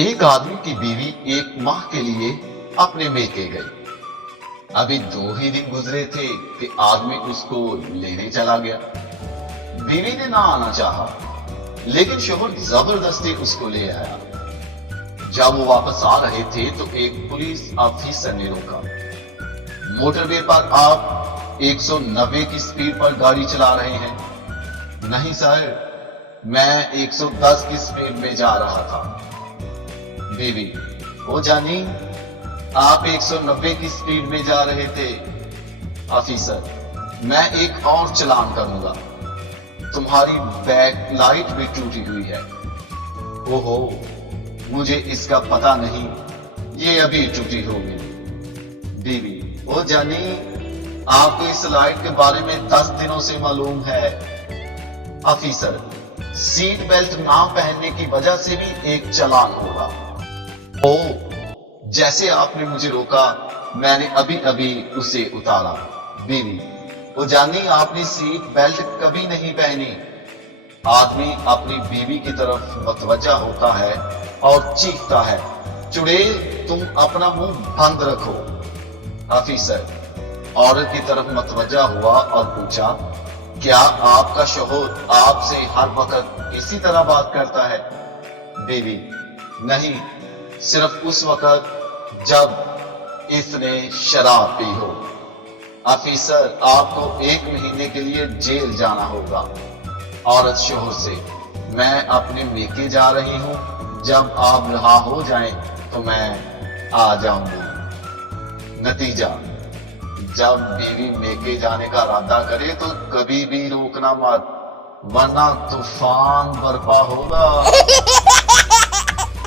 ایک آدمی کی بیوی ایک ماہ کے لیے اپنے میکے گئی۔ ابھی 2 ہی دن گزرے تھے کہ آدمی اس کو لینے چلا گیا۔ بیوی نے نہ آنا چاہا، لیکن شوہر زبردستی اس کو لے آیا۔ جب وہ واپس آ رہے تھے تو ایک پولیس افسر نے روکا۔ موٹر وے پر آپ 190 کی سپیڈ پر گاڑی چلا رہے ہیں۔ نہیں سر، میں 110 کی سپیڈ میں جا رہا تھا۔ بیوی: وہ جانی، آپ 190 کی سپیڈ میں جا رہے تھے۔ آفیسر: میں ایک اور چلان کروں گا، تمہاری بیک لائٹ بھی ٹوٹی ہوئی ہے۔ اوہو، مجھے اس کا پتہ نہیں، یہ ابھی ٹوٹی ہوگی۔ بیوی: وہ جانی، آپ کو اس لائٹ کے بارے میں 10 دنوں سے معلوم ہے۔ آفیسر: سیٹ بیلٹ نہ پہننے کی وجہ سے بھی ایک چلان ہوگا۔ او، جیسے آپ نے مجھے روکا میں نے ابھی اسے اتارا۔ بیوی: وہ جانی، آپ نے سیٹ بیلٹ کبھی نہیں پہنی۔ آدمی اپنی بیوی کی طرف متوجہ ہوتا ہے اور چیختا ہے: چڑیل، تم اپنا منہ بند رکھو۔ آفیسر عورت کی طرف متوجہ ہوا اور پوچھا: کیا آپ کا شوہر آپ سے ہر وقت اسی طرح بات کرتا ہے؟ بیوی: نہیں، صرف اس وقت جب اس نے شراب پی ہو۔ آفیسر: آپ کو 1 مہینے کے لیے جیل جانا ہوگا۔ عورت شوہر سے: میں اپنے میکے جا رہی ہوں، جب آپ رہا ہو جائیں تو میں آ جاؤں گی۔ نتیجہ: جب بیوی میکے جانے کا ارادہ کرے تو کبھی بھی روکنا مت، ورنہ طوفان برپا ہوگا۔